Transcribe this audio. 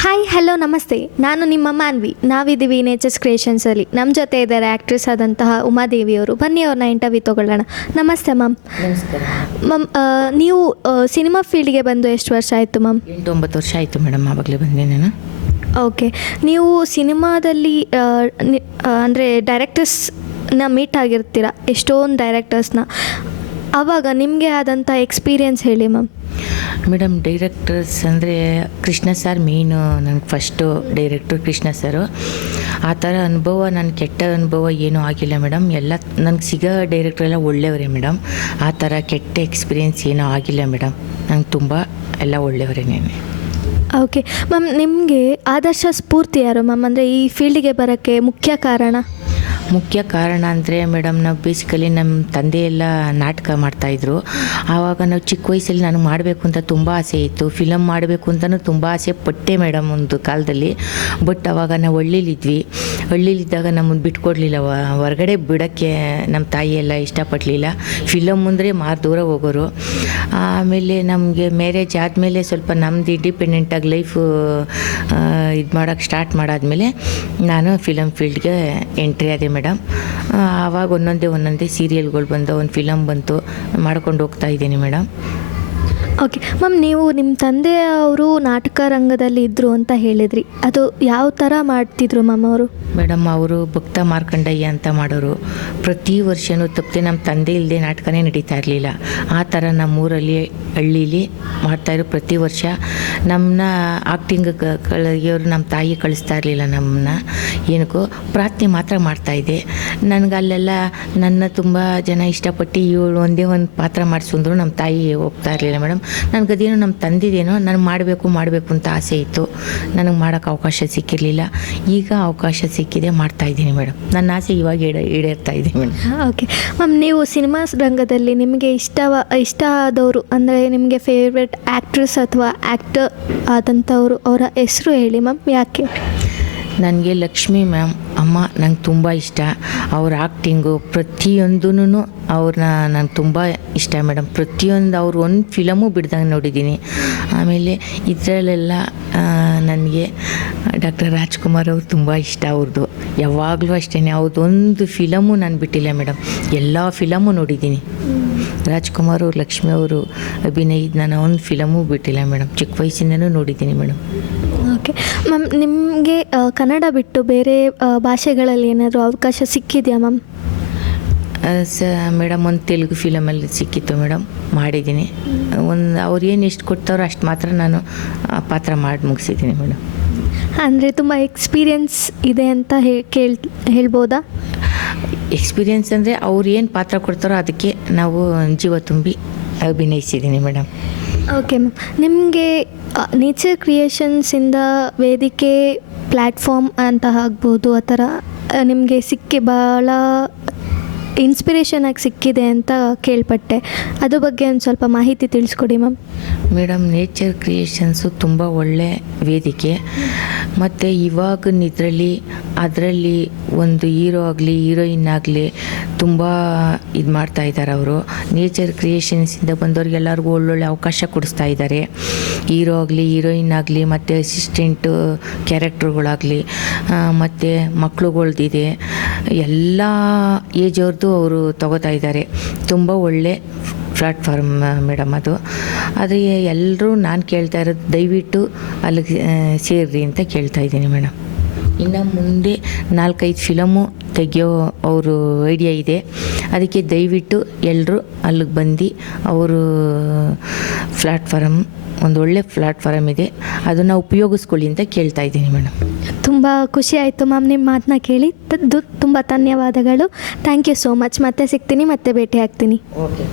Hi hello ನಮಸ್ತೆ, ನಾನು ನಿಮ್ಮ ಮಾನ್ವಿ. ನಾವಿದ್ದೀವಿ ನೇಚರ್ಸ್ ಕ್ರಿಯೇಷನ್ಸಲ್ಲಿ. ನಮ್ಮ ಜೊತೆ ಇದ್ದಾರೆ ಆ್ಯಕ್ಟ್ರೆಸ್ ಆದಂತಹ ಉಮಾದೇವಿ ಅವರು. ಬನ್ನಿ ಅವ್ರನ್ನ ಇಂಟರ್ವ್ಯೂ ತೊಗೊಳ್ಳೋಣ. ನಮಸ್ತೆ ಮ್ಯಾಮ್. ನಮಸ್ಕಾರ ಮ್ಯಾಮ್, ನೀವು ಸಿನಿಮಾ ಫೀಲ್ಡ್ಗೆ ಬಂದು ಎಷ್ಟು ವರ್ಷ ಆಯಿತು ಮ್ಯಾಮ್? 8-9 ವರ್ಷ ಆಯಿತು ಮೇಡಮ್, ಆವಾಗಲೇ ಬಂದೆ ನಾನು. ಓಕೆ, ನೀವು ಸಿನಿಮಾದಲ್ಲಿ ಅಂದರೆ ಡೈರೆಕ್ಟರ್ಸ್ನ ಮೀಟ್ ಆಗಿರ್ತೀರ, ಎಷ್ಟೊಂದು ಡೈರೆಕ್ಟರ್ಸ್ನ. ಆವಾಗ ನಿಮಗೆ ಆದಂಥ ಎಕ್ಸ್ಪೀರಿಯೆನ್ಸ್ ಹೇಳಿ ಮ್ಯಾಮ್. ಮೇಡಮ್, ಡೈರೆಕ್ಟರ್ಸ್ ಅಂದರೆ ಕೃಷ್ಣ ಸರ್ ಮೇಯ್ನು. ನನಗೆ ಫಸ್ಟು ಡೈರೆಕ್ಟ್ರು ಕೃಷ್ಣ ಸರು. ಆ ಥರ ಅನುಭವ, ನನ್ನ ಕೆಟ್ಟ ಅನುಭವ ಏನೂ ಆಗಿಲ್ಲ ಮೇಡಮ್. ಎಲ್ಲ ನನಗೆ ಸಿಗೋ ಡೈರೆಕ್ಟ್ರೆಲ್ಲ ಒಳ್ಳೆಯವರೇ ಮೇಡಮ್. ಆ ಥರ ಕೆಟ್ಟ ಎಕ್ಸ್ಪೀರಿಯೆನ್ಸ್ ಏನೂ ಆಗಿಲ್ಲ ಮೇಡಮ್. ನಂಗೆ ತುಂಬ ಎಲ್ಲ ಒಳ್ಳೆಯವರೇನೇ. ಓಕೆ ಮ್ಯಾಮ್, ನಿಮಗೆ ಆದರ್ಶ ಸ್ಫೂರ್ತಿ ಯಾರು ಮ್ಯಾಮ್? ಅಂದರೆ ಈ ಫೀಲ್ಡಿಗೆ ಬರೋಕ್ಕೆ ಮುಖ್ಯ ಕಾರಣ ಅಂದರೆ ಮೇಡಮ್, ನಾವು ಬೇಸಿಕಲಿ ನಮ್ಮ ತಂದೆ ಎಲ್ಲ ನಾಟಕ ಮಾಡ್ತಾಯಿದ್ರು. ಆವಾಗ ನಾವು ಚಿಕ್ಕ ವಯಸ್ಸಲ್ಲಿ ನನಗೆ ಮಾಡಬೇಕು ಅಂತ ತುಂಬ ಆಸೆ ಇತ್ತು. ಫಿಲಮ್ ಮಾಡಬೇಕು ಅಂತಲೂ ತುಂಬ ಆಸೆ ಪಟ್ಟೆ ಮೇಡಮ್ ಒಂದು ಕಾಲದಲ್ಲಿ. ಬಟ್ ಆವಾಗ ನಾವು ಹಳ್ಳಿಲಿದ್ದಾಗ ನಮ್ಮನ್ನು ಬಿಟ್ಕೊಡ್ಲಿಲ್ಲ, ಹೊರಗಡೆ ಬಿಡೋಕ್ಕೆ ನಮ್ಮ ತಾಯಿ ಎಲ್ಲ ಇಷ್ಟಪಡಲಿಲ್ಲ. ಫಿಲಮ್ ಅಂದರೆ ದೂರ ಹೋಗೋರು. ಆಮೇಲೆ ನಮಗೆ ಮ್ಯಾರೇಜ್ ಆದಮೇಲೆ ಸ್ವಲ್ಪ ನಮ್ಮದು ಇಂಡಿಪೆಂಡೆಂಟಾಗಿ ಲೈಫು ಇದು ಮಾಡೋಕ್ಕೆ ಸ್ಟಾರ್ಟ್ ಮಾಡಾದಮೇಲೆ ನಾನು ಫಿಲಮ್ ಫೀಲ್ಡ್ಗೆ ಎಂಟ್ರಿ ಆದೆ ಮೇಡಮ್. ಆವಾಗ ಒಂದೊಂದೇ ಸೀರಿಯಲ್ಗಳು ಬಂದು, ಒಂದು ಫಿಲಮ್ ಬಂತು, ಮಾಡ್ಕೊಂಡು ಹೋಗ್ತಾ ಇದ್ದೀನಿ ಮೇಡಮ್. ಓಕೆ ಮ್ಯಾಮ್, ನೀವು ನಿಮ್ಮ ತಂದೆಯವರು ನಾಟಕ ರಂಗದಲ್ಲಿ ಇದ್ದರು ಅಂತ ಹೇಳಿದ್ರಿ. ಅದು ಯಾವ ಥರ ಮಾಡ್ತಿದ್ರು ಮ್ಯಾಮ್ ಅವರು? ಮೇಡಮ್, ಅವರು ಭಕ್ತ ಮಾರ್ಕಂಡಯ್ಯ ಅಂತ ಮಾಡೋರು. ಪ್ರತಿ ವರ್ಷವೂ ತಪ್ಪದೆ ನಮ್ಮ ತಂದೆ ಇಲ್ಲದೆ ನಾಟಕನೇ ನಡೀತಾ ಇರಲಿಲ್ಲ. ಆ ಥರ ನಮ್ಮೂರಲ್ಲಿ ಹಳ್ಳೀಲಿ ಮಾಡ್ತಾಯಿದ್ರು ಪ್ರತಿ ವರ್ಷ. ನಮ್ಮನ್ನ ಆ್ಯಕ್ಟಿಂಗ್ ಕಳಿಯೋರು ನಮ್ಮ ತಾಯಿ ಕಳಿಸ್ತಾ ಇರಲಿಲ್ಲ ನಮ್ಮನ್ನ. ಏನಕ್ಕೋ ಪ್ರಾರ್ಥನೆ ಮಾತ್ರ ಮಾಡ್ತಾಯಿದ್ದೆ. ನನಗೆ ಅಲ್ಲೆಲ್ಲ ನನ್ನ ತುಂಬ ಜನ ಇಷ್ಟಪಟ್ಟು ಇವಳು ಒಂದೇ ಒಂದು ಪಾತ್ರ ಮಾಡಿಸಿದ್ರು ನಮ್ಮ ತಾಯಿ ಹೋಗ್ತಾ ಇರಲಿಲ್ಲ ಮೇಡಮ್. ನನಗದೇನೋ ನಮ್ಮ ತಂದಿದ್ದೇನೋ ನನಗೆ ಮಾಡಬೇಕು ಅಂತ ಆಸೆ ಇತ್ತು. ನನಗೆ ಮಾಡೋಕ್ಕೆ ಅವಕಾಶ ಸಿಕ್ಕಿರಲಿಲ್ಲ. ಈಗ ಅವಕಾಶ ಸಿಕ್ಕಿದೆ, ಮಾಡ್ತಾಯಿದ್ದೀನಿ ಮೇಡಮ್. ನನ್ನ ಆಸೆ ಇವಾಗ ಈಡೇರ್ತಾ ಇದೆ ಮೇಡಮ್. ಓಕೆ ಮ್ಯಾಮ್, ನೀವು ಸಿನಿಮಾ ರಂಗದಲ್ಲಿ ನಿಮಗೆ ಇಷ್ಟ ಆದವರು ಅಂದರೆ ನಿಮಗೆ ಫೇವ್ರೆಟ್ ಆ್ಯಕ್ಟ್ರೆಸ್ ಅಥವಾ ಆ್ಯಕ್ಟರ್ ಆದಂಥವ್ರು, ಅವರ ಹೆಸರು ಹೇಳಿ ಮ್ಯಾಮ್. ಯಾಕೆ? ನನಗೆ ಲಕ್ಷ್ಮಿ ಮ್ಯಾಮ್ ಅಮ್ಮ ನಂಗೆ ತುಂಬ ಇಷ್ಟ. ಅವ್ರ ಆ್ಯಕ್ಟಿಂಗು ಪ್ರತಿಯೊಂದೂ ಅವ್ರನ್ನ ನಂಗೆ ತುಂಬ ಇಷ್ಟ ಮೇಡಮ್. ಪ್ರತಿಯೊಂದು ಅವ್ರು ಒಂದು ಫಿಲಮು ಬಿಡ್ದಂಗೆ ನೋಡಿದ್ದೀನಿ. ಆಮೇಲೆ ಇದರಲ್ಲೆಲ್ಲ ನನಗೆ ಡಾಕ್ಟರ್ ರಾಜ್ಕುಮಾರ್ ಅವ್ರು ತುಂಬ ಇಷ್ಟ. ಅವ್ರದ್ದು ಯಾವಾಗಲೂ ಅಷ್ಟೇ, ಅವ್ರದ್ದೊಂದು ಫಿಲಮು ನಾನು ಬಿಟ್ಟಿಲ್ಲ ಮೇಡಮ್. ಎಲ್ಲ ಫಿಲಮು ನೋಡಿದ್ದೀನಿ. ರಾಜ್ಕುಮಾರ್ ಅವರು, ಲಕ್ಷ್ಮಿ ಅವರು ಅಭಿನಯಿದ ನಾನು ಒಂದು ಫಿಲಮು ಬಿಟ್ಟಿಲ್ಲ ಮೇಡಮ್. ಚಿಕ್ಕ ವಯಸ್ಸಿಂದನೂ ನೋಡಿದ್ದೀನಿ ಮೇಡಮ್. ಓಕೆ ಮ್ಯಾಮ್, ನಿಮಗೆ ಕನ್ನಡ ಬಿಟ್ಟು ಬೇರೆ ಭಾಷೆಗಳಲ್ಲಿ ಏನಾದರೂ ಅವಕಾಶ ಸಿಕ್ಕಿದೆಯಾ ಮ್ಯಾಮ್? ಮೇಡಮ್, ಒಂದು ತೆಲುಗು ಫಿಲಮಲ್ಲಿ ಸಿಕ್ಕಿತ್ತು ಮೇಡಮ್, ಮಾಡಿದ್ದೀನಿ. ಅವ್ರು ಏನು ಎಷ್ಟು ಕೊಡ್ತಾರೋ ಅಷ್ಟು ಮಾತ್ರ ನಾನು ಪಾತ್ರ ಮಾಡಿ ಮುಗಿಸಿದ್ದೀನಿ ಮೇಡಮ್. ಅಂದರೆ ತುಂಬ ಎಕ್ಸ್ಪೀರಿಯೆನ್ಸ್ ಇದೆ ಅಂತ ಹೇಳ್ಬೋದಾ? ಎಕ್ಸ್ಪೀರಿಯೆನ್ಸ್ ಅಂದರೆ ಅವ್ರು ಏನು ಪಾತ್ರ ಕೊಡ್ತಾರೋ ಅದಕ್ಕೆ ನಾವು ಜೀವ ತುಂಬಿ ಅಭಿನಯಿಸಿದ್ದೀನಿ ಮೇಡಮ್. ಓಕೆ ಮ್ಯಾಮ್, ನಿಮಗೆ ನೇಚರ್ ಕ್ರಿಯೇಷನ್ಸಿಂದ ವೇದಿಕೆ ಪ್ಲ್ಯಾಟ್ಫಾರ್ಮ್ ಅಂತ ಆಗ್ಬೋದು, ಆ ಥರ ನಿಮಗೆ ಭಾಳ ಇನ್ಸ್ಪಿರೇಷನ್ ಆಗಿ ಸಿಕ್ಕಿದೆ ಅಂತ ಕೇಳ್ಪಟ್ಟೆ. ಅದ್ರ ಬಗ್ಗೆ ಒಂದು ಸ್ವಲ್ಪ ಮಾಹಿತಿ ತಿಳಿಸ್ಕೊಡಿ ಮ್ಯಾಮ್. ಮೇಡಮ್, ನೇಚರ್ ಕ್ರಿಯೇಷನ್ಸು ತುಂಬ ಒಳ್ಳೆ ವೇದಿಕೆ. ಮತ್ತು ಇವಾಗಿನ ಅದರಲ್ಲಿ ಒಂದು ಹೀರೋ ಆಗಲಿ ಹೀರೋಯಿನ್ ಆಗಲಿ ತುಂಬ ಇದು ಮಾಡ್ತಾಯಿದ್ದಾರೆ. ಅವರು ನೇಚರ್ ಕ್ರಿಯೇಷನ್ಸಿಂದ ಬಂದವ್ರಿಗೆಲ್ಲರಿಗೂ ಒಳ್ಳೊಳ್ಳೆ ಅವಕಾಶ ಕೊಡಿಸ್ತಾ ಇದ್ದಾರೆ. ಹೀರೋ ಆಗಲಿ ಹೀರೋಯಿನ್ ಆಗಲಿ ಮತ್ತು ಅಸಿಸ್ಟೆಂಟು ಕ್ಯಾರೆಕ್ಟ್ರುಗಳಾಗಲಿ ಮತ್ತು ಮಕ್ಳುಗಳ್ದಿದೆ, ಎಲ್ಲ ಏಜ್ ಅವ್ರದ್ದು ಅವರು ತಗೋತಾ ಇದ್ದಾರೆ. ತುಂಬ ಒಳ್ಳೆ ಪ್ಲ್ಯಾಟ್ಫಾರ್ಮ್ ಮೇಡಮ್ ಅದು. ಆದರೆ ಎಲ್ಲರೂ ನಾನು ಕೇಳ್ತಾ ಇರೋದು, ದಯವಿಟ್ಟು ಅಲ್ಲಿಗೆ ಸೇರ್ರಿ ಅಂತ ಕೇಳ್ತಾ ಇದ್ದೀನಿ ಮೇಡಮ್. ಇನ್ನು ಮುಂದೆ 4-5 ಫಿಲಮು ತೆಗೆಯೋ ಅವರು ಐಡಿಯಾ ಇದೆ. ಅದಕ್ಕೆ ದಯವಿಟ್ಟು ಎಲ್ಲರೂ ಅಲ್ಲಿಗೆ ಬಂದು ಅವರು ಒಂದೊಳ್ಳೆ ಪ್ಲ್ಯಾಟ್ಫಾರಮ್ ಇದೆ, ಅದನ್ನು ಉಪಯೋಗಿಸ್ಕೊಳ್ಳಿ ಅಂತ ಕೇಳ್ತಾ ಇದ್ದೀನಿ ಮೇಡಮ್. ತುಂಬ ಖುಷಿ ಆಯಿತು ಮ್ಯಾಮ್ ನಿಮ್ಮ ಮಾತನ್ನ ಕೇಳಿ. ತುಂಬ ಧನ್ಯವಾದಗಳು. Thank you so much. ಮತ್ತೆ ಸಿಗ್ತೀನಿ, ಮತ್ತೆ ಭೇಟಿ ಆಗ್ತೀನಿ. ಓಕೆ.